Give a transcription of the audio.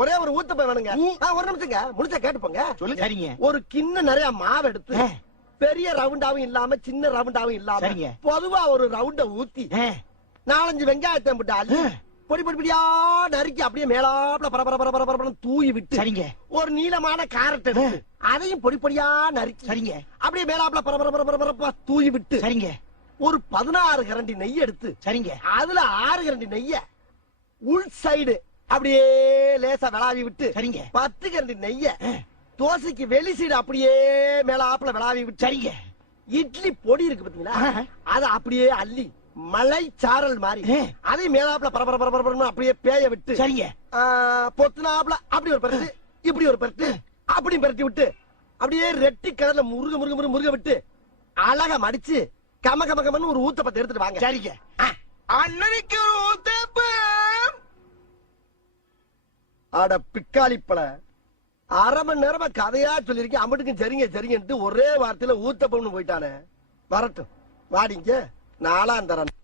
ஒரே ஒரு ஊத்தப்பம் வேணுங்க. ஒரு நிமிஷங்க. முடிச்சா கேட்டுப்போங்க. சொல்லுங்க சரிங்க ஒரு கிண்ண நிறைய மாவு எடுத்து. பெரிய ரவுண்டாவும் இல்லாம சின்ன ரவுண்டாவும் இல்லாம. பொதுவா ஒரு ரவுண்ட ஊத்தி நாலஞ்சு வெங்காயத்தை போட்டு அள்ளி. பொடி பொடி பொடியா நறுக்கி அப்படியே மேலாப்ல பர பர பர பர பரபரன்னு தூவி விட்டு சரிங்க. ஒரு நீளமான கேரட் எடுத்து அதையும் பொடி பொடியா நறுக்கி சரிங்க. அப்படியே மேலாப்ல பர பர பர பர பரப்பா தூவி விட்டு சரிங்க. ஒரு பதினாறு கரண்டி நெய் எடுத்து சரிங்க. அதுல ஆறு கரண்டி நெய்ய உள் சைடு அப்படியே லேசா விளாவி விட்டு சரிங்க. பத்து கரண்டி நெய்ய தோசைக்கு வெளி சைடு அப்படியே மேலாப்ல விளாவி விட்டு சரிங்க. இட்லி பொடி இருக்கு பாத்தீங்களா. அத அப்படியே அள்ளி மலை சாரல் மாதிரி. அதை மேலாப்ல பர பர பர பரபரன்னு அப்படியே பேய விட்டு சரிங்க. பொத்துனாப்ல அப்படி ஒரு பரட்டு இப்படி ஒரு பரட்டு அப்படி பரட்டி விட்டு அப்படியே ரெட்டி கலர்ல முருக முருக முருக முருக விட்டு அழகா மடிச்சு கம கம கமன்னு ஒரு ஊத்தப்பத்தை எடுத்துட்டு வாங்க. சரிங்க. அண்ணனுக்கு ஒரு ஊத்தப்பம் அட பிக்காளிப்பல அரை மணி நேரமா கதையா சொல்லிருக்கேன். அம்பட்டுக்கும் சரிங்க சரிங்கன்ட்டு ஒரே வார்த்தையில ஊத்தப்பம்னு போயிட்டானே. வரட்டும். வாடிங்க. நாலாம் தரேன்